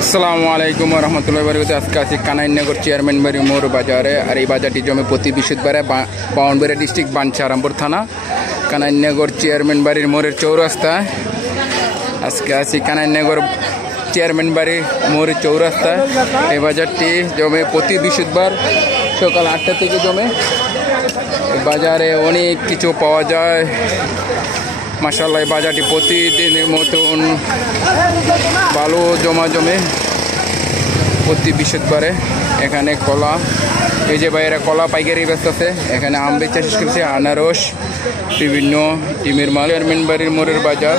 আসসালামু আলাইকুম রহমতুল্লাহ বরকত। আজকে আছি কানাইনগর চেয়ারম্যান বাড়ি মোড় বাজারে। আর এই বাজারটি জমে প্রতি বৃহস্পতিবারে বাউনবাড়িয়া ডিস্ট্রিক্ট বাঞ্ছারামপুর থানা কানাইনগর চেয়ারম্যান বাড়ির মোড়ের চৌরাস্তায়। আজকে আছি কানাইনগর চেয়ারম্যান বাড়ির মোড়ের চৌরাস্তায়। এই বাজারটি জমে প্রতি বৃহস্পতিবার সকাল 8টা থেকে জমে। বাজারে অনেক কিছু পাওয়া যায় মাশাআল্লাহ। এই বাজারটি প্রতিদিনের মতন ভালো জমে প্রতি বৃহস্পতিবারে। এখানে কলা, এই যে বাইরে কলা পাইকারি ব্যস্ত আছে। এখানে আম বেচা শেষ করছে, আনারস, বিভিন্ন ডিমের মাল। চেয়ারম্যান বাড়ির মোড়ের বাজার,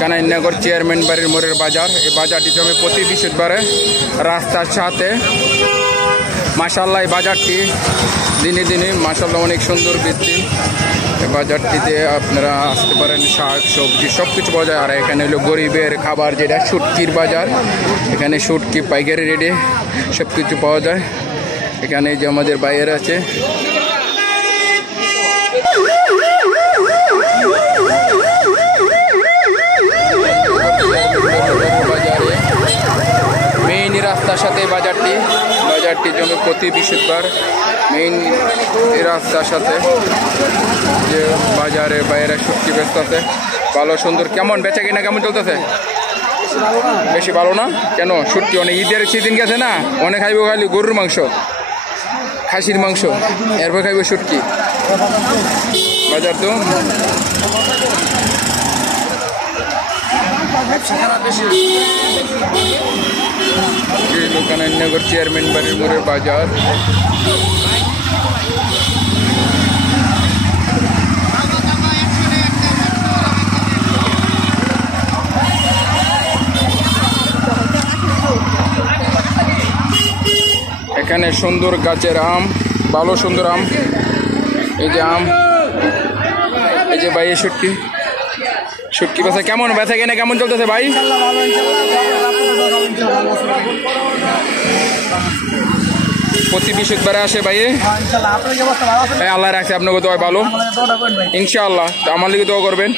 কানাইনগর চেয়ারম্যান বাড়ির মোড়ের বাজার। এই বাজারটি জমে প্রতি বৃহস্পতিবারে রাস্তার সাথে। মাশাআল্লাহ এই বাজারটি দিনে দিনে মাশাআল্লাহ অনেক সুন্দর বৃদ্ধি। বাজারটিতে আপনারা আসতে পারেন, শাক সবজি সব কিছু পাওয়া যায়। আর এখানে হলো গরিবের খাবার, যেটা শুটকির বাজার। এখানে শুটকি পাইকারি রেটে সব কিছু পাওয়া যায়। এখানে যে আমাদের বাইরে আছে, মেইন রাস্তার সাথে বাজারটি জমে প্রতি বৃহস্পতিবার মেইন রাস্তার সাথে যে বাজারে বাইরে শুটকি ব্যস্ত আছে। ভালো সুন্দর। কেমন বেচা কিনা কেমন চলতেছে? বেশি ভালো না কেন? শুটকি অনেক ঈদের সিজন গেছে না, অনেক খাইব খালি গরুর মাংস, খাসির মাংস, এরপর খাইব শুটকি। বাজার তো কানাইনগর চেয়ারম্যান বাড়ির মোড়ের বাজার। এখানে সুন্দর গাছের আম, ভালো সুন্দর আম। এই যে আম, এই যে ভাই শুটকি বেচা কেমন? বেচা কেনা কেমন চলতেছে ভাই? প্রতি বৃহস্পতিবারে আসে ভাই। আল্লাহ রাখছে আপনাকে তো ভালো ইনশাআল্লাহ। তো আমার লিগে দোয়া করবেন।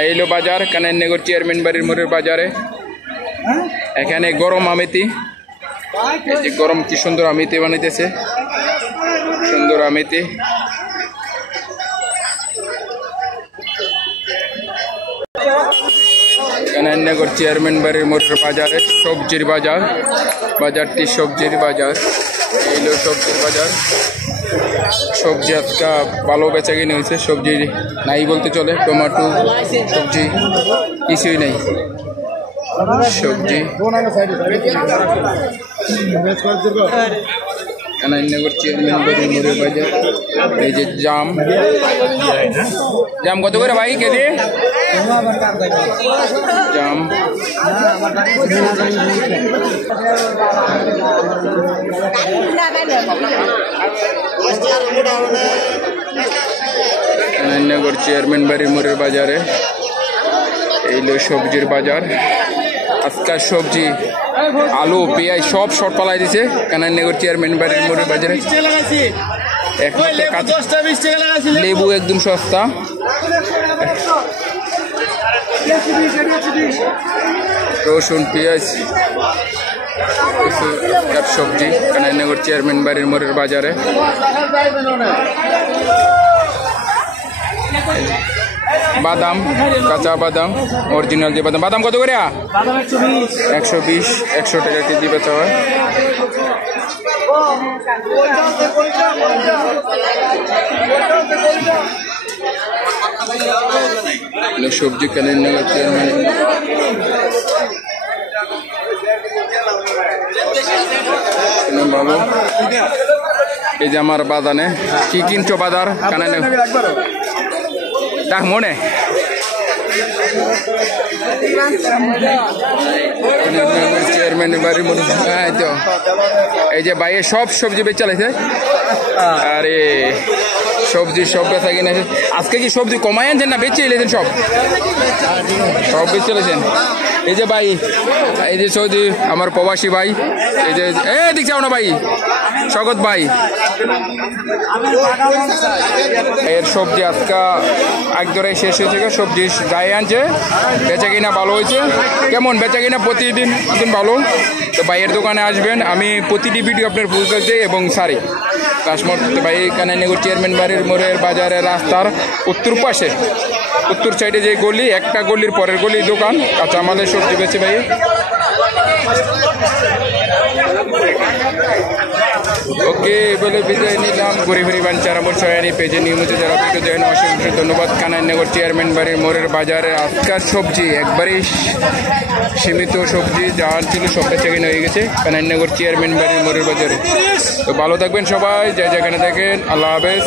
এই হলো বাজার, কানাইনগর চেয়ারম্যান বাড়ির মোড়ের বাজারে। এখানে গরম আমেতি, এই যে গরম কি সুন্দর আমেতি বানাইতেছে, সুন্দর আমেতি। কানাইনগর চেয়ারম্যান বাড়ির মোড়ের বাজারে সবজির বাজার। বাজারটি সবজির বাজার, এই হলো সবজির বাজার। সবজি আজকে ভালো বেচা কিনে হয়েছে। সবজি নাই বলতে চলে, টমেটো সবজি কিছুই নেই। সবজি কানাইনগর চেয়ারম্যান বাড়ির মোড়ের বাজার। এই যে জাম কত করে ভাই কেজি? জাম কানাইনগর চেয়ারম্যান বাড়ির মোড়ের বাজারে। এই হলো সবজির বাজার। আজকাল সবজি আলু পেঁয়াজ সব শর্ট পালাই দিছে কানাইনগর চেয়ারম্যান বাড়ির মোড়ের বাজারে। লেবু একদম সস্তা। রসুন পেঁয়াজ সবজি কানাইনগর চেয়ারম্যান বাড়ির মোড়ের বাজারে। বাদাম, কাঁচা বাদাম, অরিজিনাল যে বাদাম। বাদাম কত করে? 120, 100 টাকা কেজি বেচা হয়। সবজি কানাইনগর চেয়ারম্যান ভালো। এই যে আমার বাদানে কি কিনছো? বাজার কানাইনগর ডাক মনে চেয়ারম্যান বাড়ির মধ্যে। তো এই যে বাইরে সব সবজি বেচে চালাইছে। আরে সবজি সব বেচা কিনে। আজকে কি সবজি কমাই আনছেন না বেচে এলেছেন? সব বেচে চলেছেন। এই যে ভাই, এই যে সৌদি আমার প্রবাসী ভাই, এই যে দিক যাও না ভাই, স্বাগত ভাই। এর সবজি আজকে একদরাই শেষ হয়েছে, সবজি যাই আনছে, বেচা কিনা ভালো হয়েছে। কেমন বেচা কিনা? প্রতিদিন ভালো। তো ভাইয়ের দোকানে আসবেন, আমি প্রতিটি ভিডিও আপনার ফুল করে দিই এবং সারি কাশ্মীর ভাই কানাইনগর চেয়ারম্যান বাড়ির মোড়ের বাজারের রাস্তার উত্তর পাশে, উত্তর সাইডে যে গলি, একটা গলির পরের গলি দোকান, আচ্ছা আমাদের সবজি বেচে ভাই। ওকে বলে বিদায় নিলাম। ঘুরে ফিরি বাঞ্চারামপুর সয়ানি পেজে নিয়মিত যারা ভিডিও দেখেন অসংখ্য ধন্যবাদ। কানাইনগর চেয়ারম্যান বাড়ির মোড়ের বাজারে আজকার সবজি একবারেই সীমিত সবজি যা ছিল সব বেচা কিনা হয়ে গেছে কানাইনগর চেয়ারম্যান বাড়ির মোড়ের বাজারে। তো ভালো থাকবেন সবাই, যে যেখানে থাকেন, আল্লাহ হাফেজ।